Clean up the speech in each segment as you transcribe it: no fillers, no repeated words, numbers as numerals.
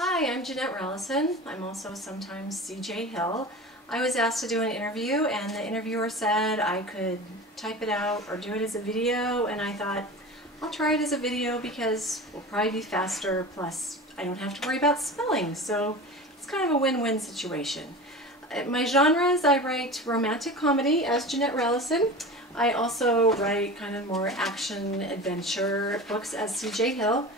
Hi, I'm Jeanette Rallison. I'm also sometimes CJ Hill. I was asked to do an interview and the interviewer said I could type it out or do it as a video, and I thought I'll try it as a video because it'll probably be faster, plus I don't have to worry about spelling, so it's kind of a win-win situation. My genres, I write romantic comedy as Jeanette Rallison. I also write kind of more action adventure books as CJ Hill.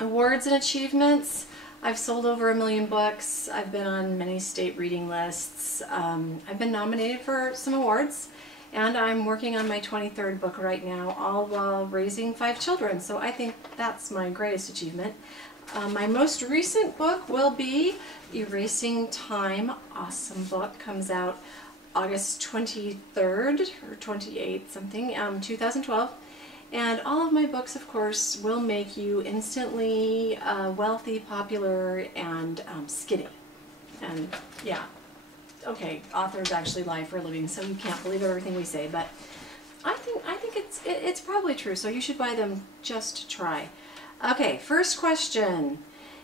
Awards and achievements, I've sold over 1 million books. I've been on many state reading lists. I've been nominated for some awards, and I'm working on my 23rd book right now, all while raising 5 children, so I think that's my greatest achievement. My most recent book will be Erasing Time. Awesome book. Comes out August 23rd or 28th something, 2012. And all of my books, of course, will make you instantly wealthy, popular, and skinny. And yeah, okay, authors actually lie for a living, so you can't believe everything we say, but I think it's probably true, so you should buy them just to try. Okay, first question.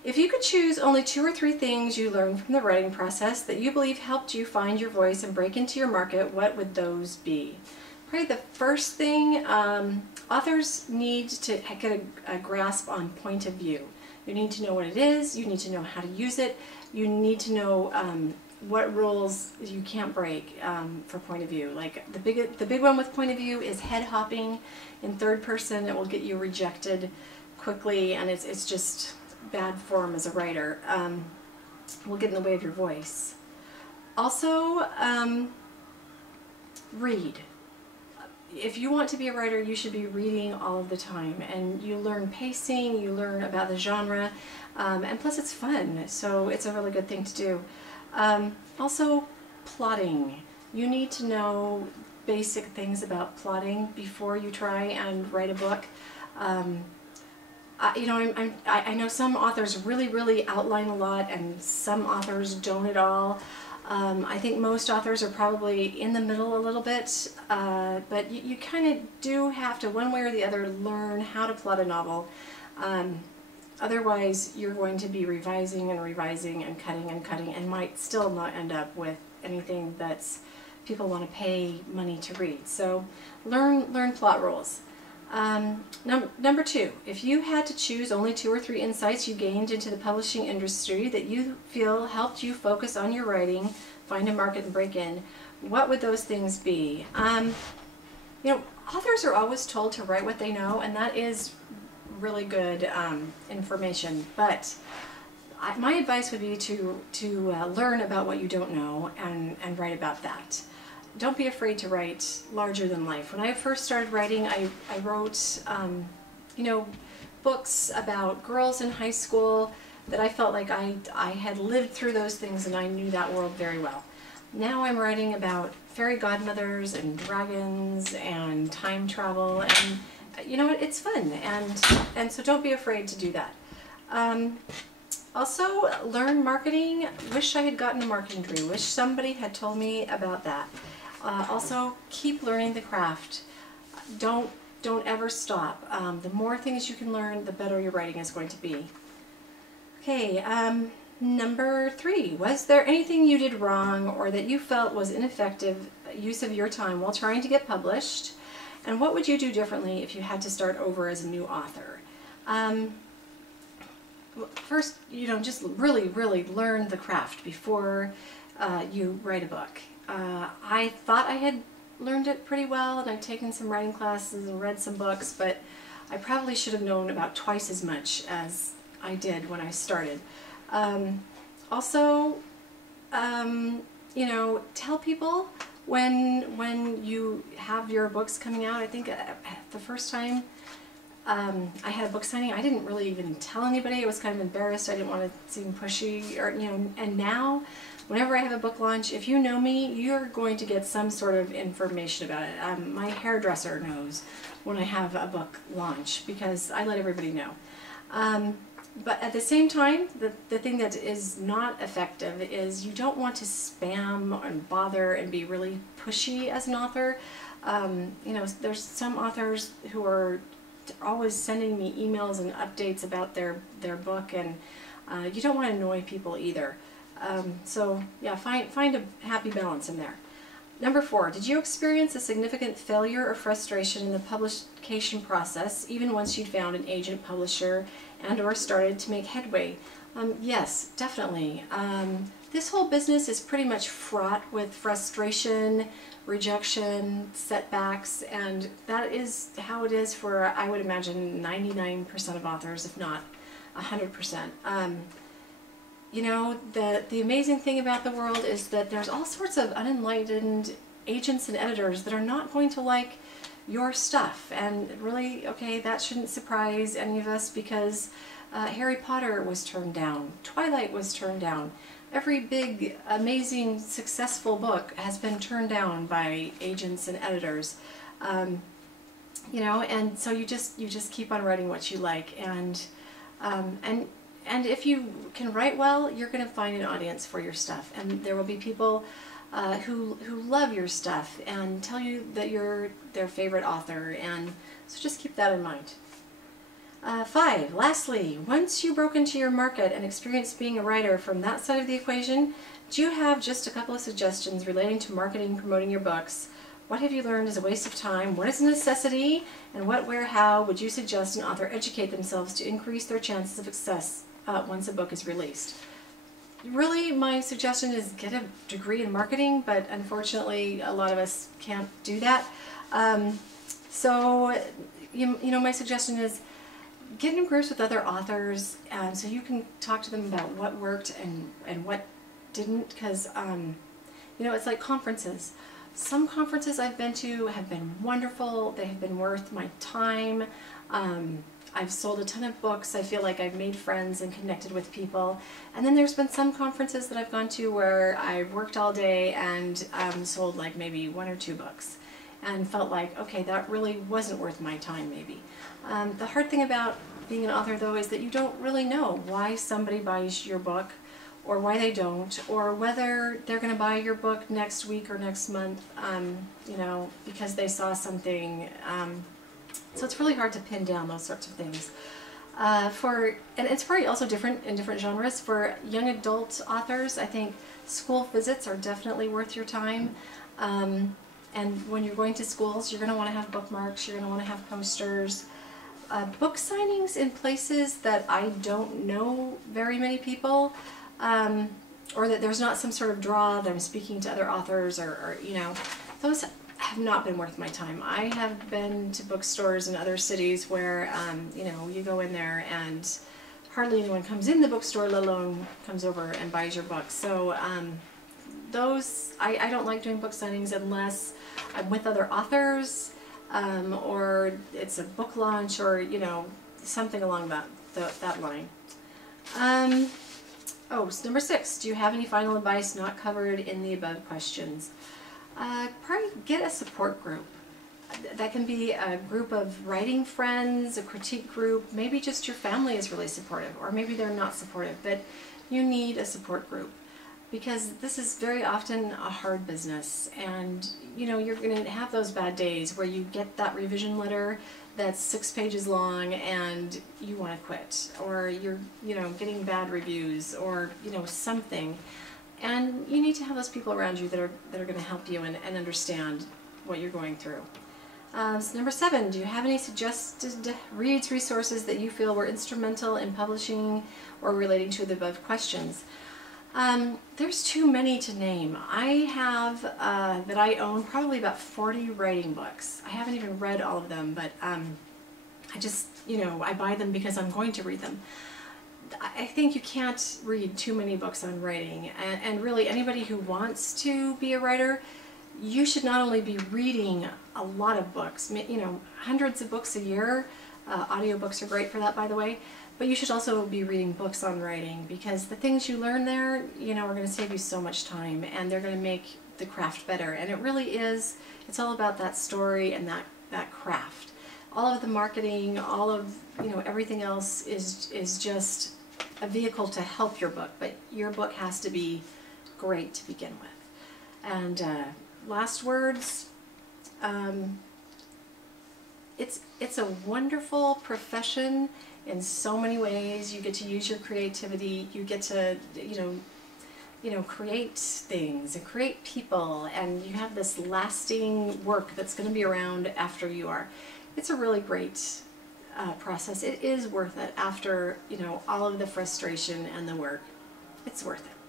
If you could choose only 2 or 3 things you learned from the writing process that you believe helped you find your voice and break into your market, what would those be? Probably the first thing, authors need to get a grasp on point of view. You need to know what it is, you need to know how to use it, you need to know what rules you can't break for point of view. Like the big one with point of view is head hopping in third person. It will get you rejected quickly, and it's just bad form as a writer. Will get in the way of your voice. Also, read. If you want to be a writer, you should be reading all of the time, and you learn pacing, you learn about the genre, and plus it's fun, so it's a really good thing to do. Also, plotting. You need to know basic things about plotting before you try and write a book. You know, I know some authors really outline a lot, and some authors don't at all. I think most authors are probably in the middle a little bit, but you kind of do have to, one way or the other, learn how to plot a novel. Otherwise, you're going to be revising and cutting and might still not end up with anything that's people want to pay money to read. So learn plot rules. Number 2, if you had to choose only 2 or 3 insights you gained into the publishing industry that you feel helped you focus on your writing, find a market, and break in, what would those things be? You know, authors are always told to write what they know, and that is really good information, but my advice would be to learn about what you don't know and write about that. Don't be afraid to write larger than life. When I first started writing, I wrote, you know, books about girls in high school that I felt like I had lived through those things and I knew that world very well. Now I'm writing about fairy godmothers and dragons and time travel, and you know, it's fun, and so don't be afraid to do that. Also, learn marketing. Wish I had gotten a marketing degree. Wish somebody had told me about that. Also, keep learning the craft. Don't ever stop. The more things you can learn, the better your writing is going to be. Okay, number 3. Was there anything you did wrong or that you felt was ineffective use of your time while trying to get published? And what would you do differently if you had to start over as a new author? First, you know, just really learn the craft before you write a book. I thought I had learned it pretty well, and I've taken some writing classes and read some books, but I probably should have known about twice as much as I did when I started. Also, you know, tell people when you have your books coming out. I think the first time I had a book signing, I didn't really even tell anybody. I was kind of embarrassed. I didn't want to seem pushy, or you know. And now, whenever I have a book launch, if you know me, you're going to get some sort of information about it. My hairdresser knows when I have a book launch because I let everybody know. But at the same time, the thing that is not effective is you don't want to spam and bother and be really pushy as an author. You know, there's some authors who are always sending me emails and updates about their book, and you don't want to annoy people either. So yeah, find a happy balance in there. Number 4, did you experience a significant failure or frustration in the publication process, even once you'd found an agent, publisher, and or started to make headway? Yes, definitely. This whole business is pretty much fraught with frustration, rejection, setbacks, and that is how it is for, I would imagine, 99% of authors, if not 100%. You know, the amazing thing about the world is that there's all sorts of unenlightened agents and editors that are not going to like your stuff. And really, okay, that shouldn't surprise any of us, because Harry Potter was turned down, Twilight was turned down. Every big, amazing, successful book has been turned down by agents and editors. You know, and so you just keep on writing what you like, and if you can write well, you're going to find an audience for your stuff, and there will be people who love your stuff and tell you that you're their favorite author, and so just keep that in mind. 5, lastly, once you broke into your market and experienced being a writer from that side of the equation, do you have just a couple of suggestions relating to marketing, promoting your books? What have you learned is a waste of time? What is a necessity? And what, where, how would you suggest an author educate themselves to increase their chances of success once a book is released? Really, my suggestion is get a degree in marketing, but unfortunately a lot of us can't do that. So you know, my suggestion is get in groups with other authors, so you can talk to them about what worked and what didn't, because you know, it's like conferences. Some conferences I've been to have been wonderful. They have been worth my time. I've sold a ton of books. I feel like I've made friends and connected with people. And then there's been some conferences that I've gone to where I've worked all day and sold like maybe 1 or 2 books, and felt like, okay, that really wasn't worth my time maybe. The hard thing about being an author, though, is that you don't really know why somebody buys your book, or why they don't, or whether they're going to buy your book next week or next month, you know, because they saw something. So it's really hard to pin down those sorts of things. And it's probably also different in different genres. For young adult authors, I think school visits are definitely worth your time. And when you're going to schools, you're going to want to have bookmarks, you're going to want to have posters. Book signings in places that I don't know very many people, or that there's not some sort of draw that I'm speaking to other authors, or you know, those have not been worth my time. I have been to bookstores in other cities where, you know, you go in there and hardly anyone comes in the bookstore, let alone comes over and buys your book. So I don't like doing book signings unless I'm with other authors, or it's a book launch, or you know, something along that line. Oh, so number 6, do you have any final advice not covered in the above questions? Probably get a support group. That can be a group of writing friends, a critique group, maybe just your family is really supportive, or maybe they're not supportive, but you need a support group, because this is very often a hard business, and you know, you're going to have those bad days where you get that revision letter that's 6 pages long and you want to quit, or you're, you know, getting bad reviews, or you know, something. And you need to have those people around you that are going to help you and understand what you're going through. So number 7, do you have any suggested reads, resources that you feel were instrumental in publishing or relating to the above questions? There's too many to name. I have, that I own, probably about 40 writing books. I haven't even read all of them, but I just, you know, I buy them because I'm going to read them. I think you can't read too many books on writing, and really anybody who wants to be a writer, you should not only be reading a lot of books, you know, hundreds of books a year. Audiobooks are great for that, by the way, but you should also be reading books on writing, because the things you learn there, you know, are going to save you so much time, and they're going to make the craft better. And it really is, it's all about that story and that craft. All of the marketing, all of, you know, everything else is just a vehicle to help your book, but your book has to be great to begin with. And last words, it's a wonderful profession in so many ways. You get to use your creativity. You get to, create things and create people, and you have this lasting work that's going to be around after you are. It's a really great process. It is worth it after, all of the frustration and the work. It's worth it.